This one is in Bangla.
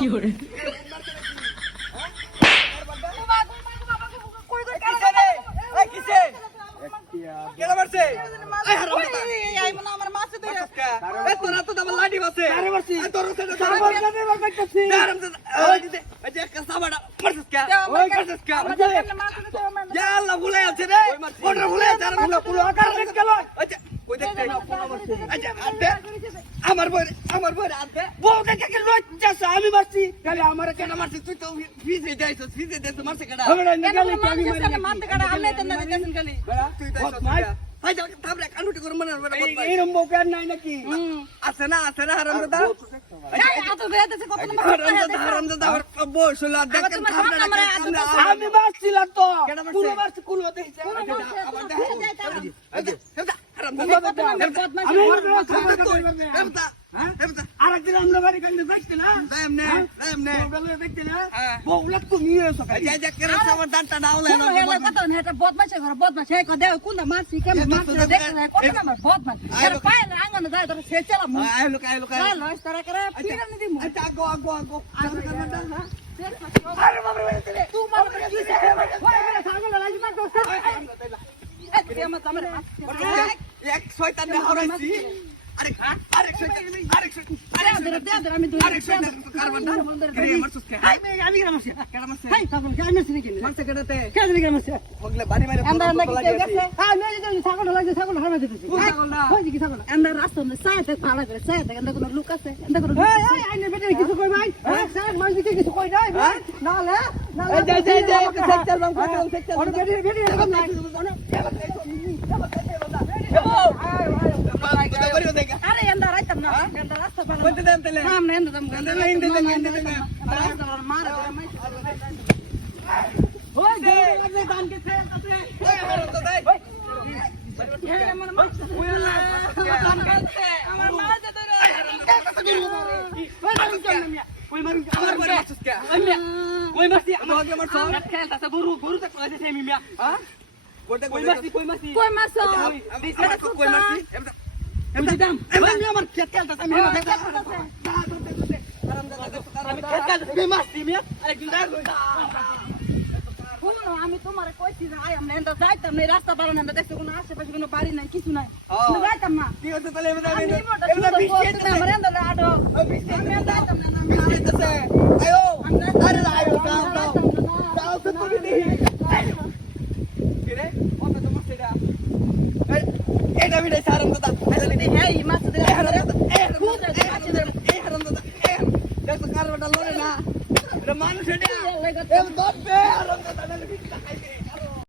কি করে কেন মারছে এই হারাম দাদা এই মনে আমার মারছে তুই এ তোরা তো ডাবল লাঠি বাসে আরে মারছি তোর সাথে ডাবল লাঠি মারতেছি হারাম দাদা ওই দিতে এই যে কাসাবাড়া মারছিস কে ওই মারছিস কে ইয়া আল্লাহ ভুলে আছে রে ওটা ভুলে আছে আর পুরো আকার দেখ গেল আচ্ছা কই দেখতে আচ্ছা আদে আমার বই আদে বউ দেখে কে লজ্জাছে আমি মারছি তাহলে আমারে কেন মারছিস তুই তো ফিজে যাইছস মারছে কেডা আমরা নিগালি আমি মারতে কেডা আমনে তো না দেখেন খালি তুই তো ভাই যাও থামরে কানুটি করে মনে হবে এই রম্বো কেন নাই নাকি আছে না হারাম দাদা এত বেয়াদছে কত হারাম দাদা আমার বউ শুলা দেখেন আমি মারছিলাম তো পুরো মারছি কুলো দেখছে আবার দেখ হারাম দাদা আরেকদিন আমরা বাড়ি কান্দে দেখতে না এমনে দেখতে না বউলা তুমি এসো যাই দেখ কেন আমার দাঁতটা ডাউলে না কথা না এটা বদমাশ ঘর বদমাশ এই কদে কোন মারছি কেন মারছি দেখতে না কত না বদমাশ এর পায়লে আঙ্গনে যায় তোর সে চালা আইলো আইলো তারা করে ফিরে নি দিমু আচ্ছা আগো আরে বাবা রে তুই মার কি সে ওই মেরে ছাগল লাগি না তো এক শয়তান না হরাইছি আরে শয়তান আরে আমি দুই আমি মারছি কেন মারছি হাই ছাগল কেন মারছি নাকি মারছে কেডাতে কেন মারছে বগলে বাড়ি মারে আন্দার নাকি গেছে হ্যাঁ মেরে যাই ছাগল লাগছে ছাগল হারাই দিতেছি ছাগল না কই কি ছাগল আন্দার রাস্তা না সাইতে ভালো করে সাইতে আন্দার কোনো লোক আছে আন্দার কোনো এই আইনে বেটে কিছু কই ভাই সাইড মাঝে কিছু কই নাই ভাই না যাই সেক্টর বাম কই সেক্টর ওর বেটে এরকম নাই আরে এন্দার আইতাম না এন্দার রাস্তা ভালো বলতে দেন তাহলে সামনে এন্দার দাম মার ওই গো দান কে আছে ওই আমার তো দেই আমার মার দে তোরে ওই মারুন আমার বড় মারছিস কে ওই মারছি আমাকে মারছ খেলতাছে গরু তক আছে সেই মিয়া হ্যাঁ কই মারছি কই মারছি এমনি দাম এমনি আমার খেত খেলতাছে আমি আমি তোমারে কইছি যে আই আমরা এন্ড যাইতাম না রাস্তা পারো না দেখছো কোনো আশেপাশে কোনো বাড়ি নাই কিছু নাই আমরা যাইতাম না ঠিক আছে তাহলে এমনি আমরা এন্ড আডো আমি যাইতাম না আমি যাইতাছে আয়ো আরে আয়ো যাও তো তুমি নেই কি রে কত তোমার সেটা এটা ভিড়ে সারাম দাদা এই মাছ দে হারাম দাদা এই হারাম দাদা দেখো কারবাটা লরে না এটা মানুষ এটা এ দব্বে হারাম দাদা